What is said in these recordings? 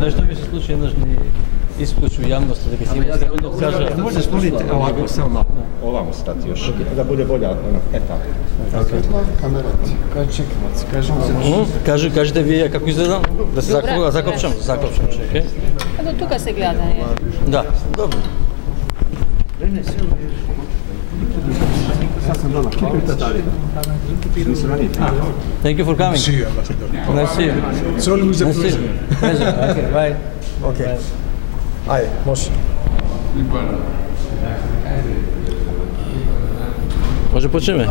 Нешто ми се случи еднаш ни исклучу јавноста дека си да кажа. Може спорите овако само овамо стати još да буде болја така. Кажете вие како изгледа? Да се закопчам, чекај. До тука се гледа. Да, добро. Thank you for coming. See you, Ambassador. Nice to see you. It's always a pleasure. Okay, bye. Океј. Ајде, може. Може почнеме?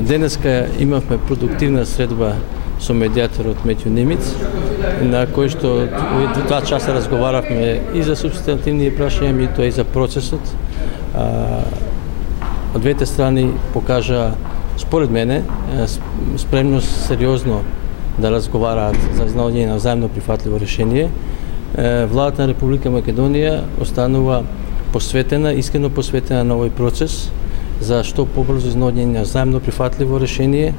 Денеска имавме продуктивна средба со медијаторот Метју Немец, на кој што 2 часа разговаравме и за субститутивни прашања, и тоа и за процесот. Од двете страни покажа, според мене, спремност сериозно да разговараат за изнаоѓање на взаимно прифатливо решение. Владата на Република Македонија останува посветена, искрено посветена на овој процес за што побрзо изнаоѓање на взаимно прифатливо решение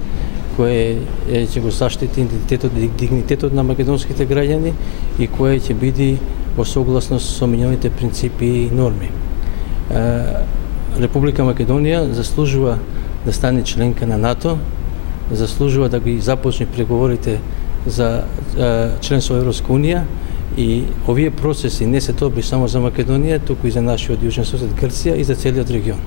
кое ќе го заштити идентитетот и дигнитетот на македонските граѓани и кое ќе биде во согласност со меѓународните принципи и норми. Република Македонија заслужува да стане членка на НАТО, заслужува да ги започне преговорите за членство во Европска унија и овие процеси не се добри само за Македонија, туку и за нашиот јужен сосед Грција и за целиот регион.